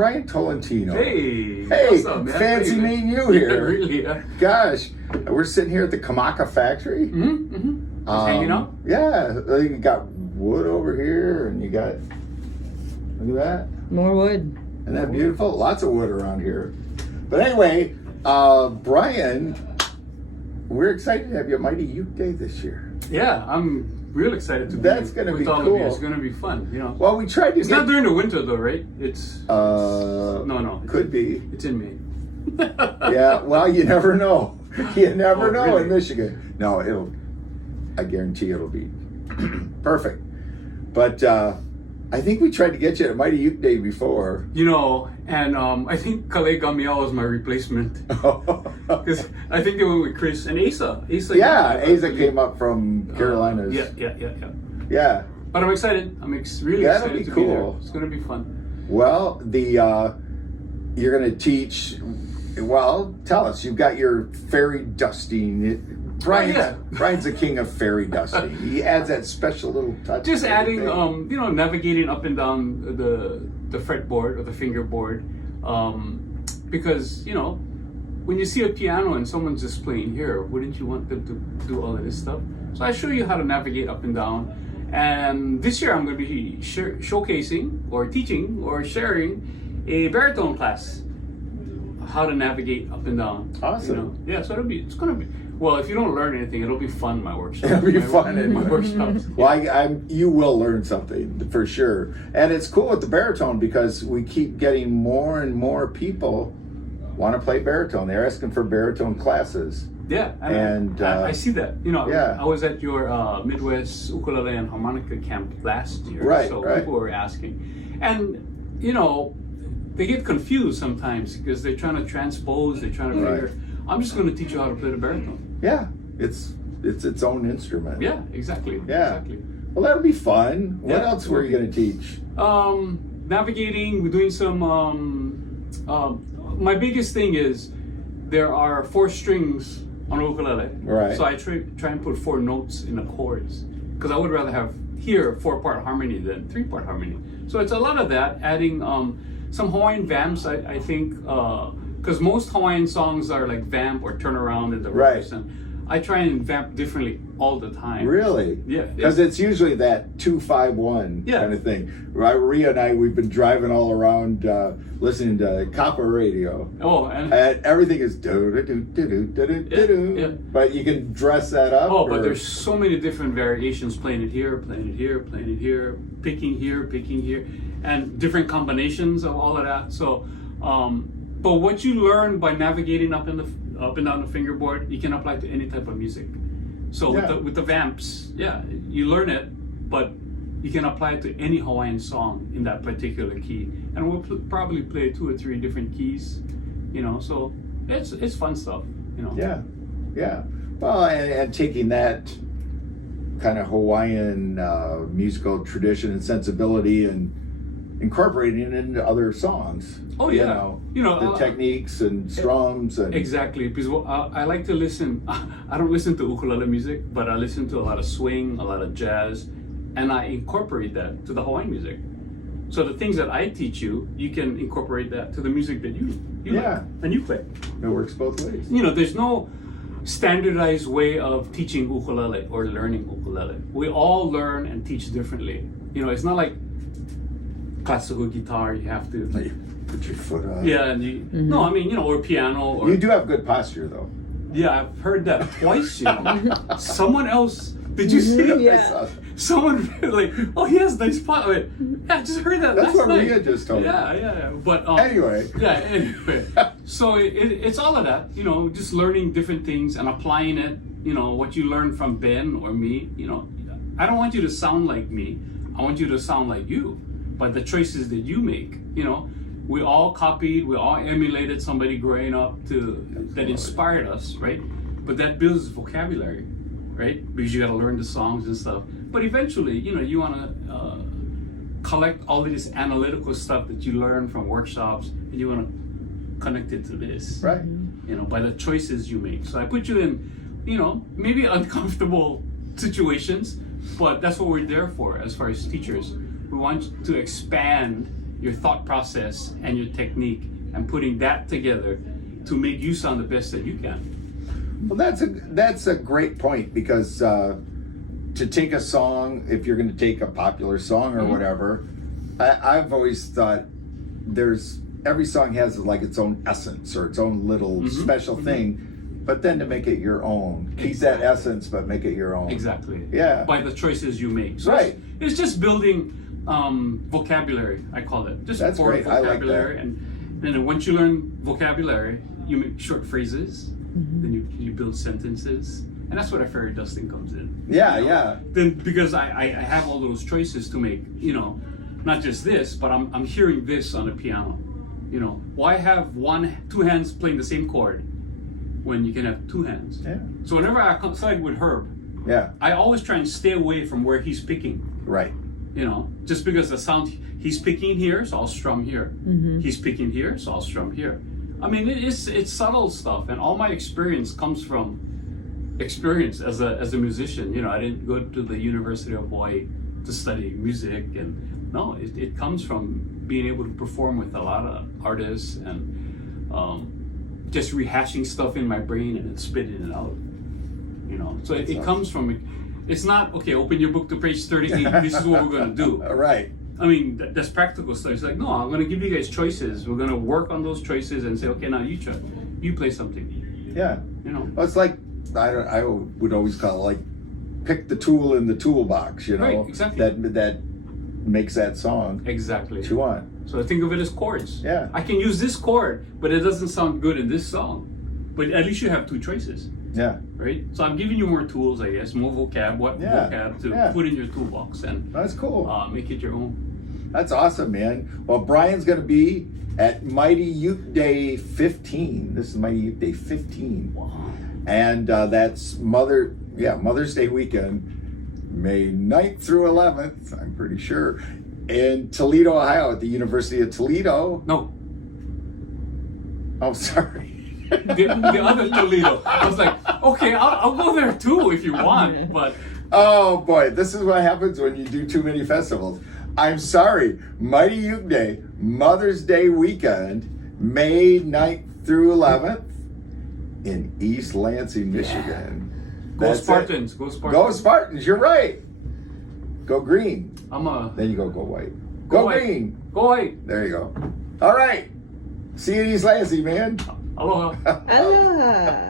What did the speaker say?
Bryan Tolentino. Hey, Hey, what's up, man? fancy Hey, meeting you here. Really? Yeah. Gosh, we're sitting here at the Kamaka factory. Mm-hmm. Mm-hmm. Just hanging out. Yeah, you got wood over here, and you got, look at that. More wood. Isn't that beautiful? Lots of wood around here. But anyway, Bryan, we're excited to have you at Mighty Uke Day this year. Yeah, I'm real excited to be That's gonna with be all cool. of you. It's gonna be fun, you know. Well, we tried to It's not during the winter though, right? It's no. Could be. It's in May. Yeah, well, you never know. You never know really? in Michigan. No, I guarantee it'll be perfect. But I think we tried to get you at Mighty Uke Day before. You know, and I think Kale Gamiao was my replacement. Because I think they went with Chris and Asa. Yeah, Asa came up from Carolinas. Yeah. But I'm excited. Really That'll excited be to cool. be there. It's going to be fun. Well, you're going to teach. Well, tell us. You've got your fairy dusting. Bryan's the king of fairy dusting. He adds that special little touch. Just adding, navigating up and down the fretboard or the fingerboard, because when you see a piano and someone's just playing here, wouldn't you want them to do all of this stuff? So I show you how to navigate up and down. And this year I'm going to be showcasing or teaching or sharing a baritone class, how to navigate up and down. Awesome. Yeah, so it's going to be. Well, if you don't learn anything, it'll be fun. My workshop. It'll be fun in my workshops. Well, you will learn something for sure, and it's cool with the baritone because we keep getting more and more people want to play baritone. They're asking for baritone classes. Yeah, and I see that. Yeah. I was at your Midwest ukulele and harmonica camp last year, so people were asking, and they get confused sometimes because they're trying to transpose. They're trying to figure. I'm just going to teach you how to play the baritone. Yeah, it's its own instrument. Yeah, exactly. Yeah. Exactly. Well, that'll be fun. What else were you going to teach? Navigating. We're doing some. My biggest thing is there are 4 strings on a ukulele. Right. So I try and put 4 notes in the chords because I would rather have here 4-part harmony than 3-part harmony. So it's a lot of that. Adding some Hawaiian vamps. I think. Because most Hawaiian songs are like vamp or turn around in the verse, and I try and vamp differently all the time. Really? Yeah. Because it's usually that 2-5-1 kind of thing. Right? Rhea and I, we've been driving all around listening to copper radio. Oh, and everything is do. But you can dress that up. Oh, but there's so many different variations. Playing it here, playing it here, playing it here, picking here, and different combinations of all of that. So. But what you learn by navigating up and down the fingerboard, you can apply to any type of music. So with the vamps, you learn it, but you can apply it to any Hawaiian song in that particular key. And we'll probably play 2 or 3 different keys, So it's fun stuff, Yeah. Well, and taking that kind of Hawaiian musical tradition and sensibility and incorporating it into other songs. Oh yeah, the techniques and strums and exactly, because I like to listen. I don't listen to ukulele music, but I listen to a lot of swing, a lot of jazz, and I incorporate that to the Hawaiian music. So the things that I teach you, you can incorporate that to the music that you like and you play. It works both ways. There's no standardized way of teaching ukulele or learning ukulele. We all learn and teach differently. It's not like classical guitar. You have to put your foot up. Yeah, and no, I mean, or piano. Or, you do have good posture, though. Yeah, I've heard that twice. Someone else. Did you see it? Yeah. Someone like, oh, he has nice posture. Yeah, I just heard that. That's last what night. Rhea just told me. Yeah. But anyway. Yeah. Anyway. So it's all of that. Just learning different things and applying it. What you learn from Ben or me. I don't want you to sound like me. I want you to sound like you. But the choices that you make, we all copied, we all emulated somebody growing up that inspired us, right? But that builds vocabulary, right? Because you got to learn the songs and stuff. But eventually, you want to collect all of this analytical stuff that you learn from workshops, and you want to connect it to this, right? By the choices you make. So I put you in, maybe uncomfortable situations, but that's what we're there for as far as teachers. We want to expand your thought process and your technique, and putting that together to make you sound the best that you can. Well, that's a great point, because to take a song, if you're going to take a popular song or whatever, I've always thought every song has like its own essence or its own little special thing. But then to make it your own, keep that essence, but make it your own. Exactly. Yeah. By the choices you make. So Right. It's just building vocabulary, I call it. Just That's core great. I like vocabulary. that. And then once you learn vocabulary, you make short phrases. Then you build sentences. And that's where the fairy dusting comes in. Yeah, You know? yeah. Then because I have all those choices to make, not just this, but I'm hearing this on the piano. Why have two hands playing the same chord when you can have two hands? Yeah. So whenever I side with Herb, Yeah. I always try and stay away from where he's picking. Right. Just because the sound he's picking here, so I'll strum here. He's picking here, so I'll strum here. I mean, it's subtle stuff, and all my experience comes from experience as a musician. I didn't go to the University of Hawaii to study music, and no, it comes from being able to perform with a lot of artists and just rehashing stuff in my brain and then spitting it out. So it comes from. It's not okay. Open your book to page 38. This is what we're gonna do. Right. I mean, that's practical stuff. It's like, no, I'm going to give you guys choices. We're going to work on those choices and say, okay, now you try. You play something. Yeah. Well, it's like, I would always call it like, pick the tool in the toolbox, Right, exactly. That makes that song Exactly. what you want. So I think of it as chords. Yeah. I can use this chord, but it doesn't sound good in this song. But at least you have two choices, Yeah. right? So I'm giving you more tools, I guess, more vocab to put in your toolbox and That's cool. make it your own. That's awesome, man. Well, Bryan's going to be at Mighty Uke Day 15. This is Mighty Uke Day 15. Wow. And that's Mother's Day weekend, May 9th through 11th, I'm pretty sure, in Toledo, Ohio, at the University of Toledo. No, Oh, sorry. the other Toledo. I was like, okay, I'll go there too if you want, but Oh, boy, this is what happens when you do too many festivals. I'm sorry. Mighty Uke Day, Mother's Day weekend, May 9th through 11th in East Lansing, Michigan. Go That's it. Spartans. Go Spartans. Go Spartans, you're right. Go green. I'm Then you go white. Go white. green. Go white. There you go. All right. See you in East Lansing, man. Aloha. Aloha.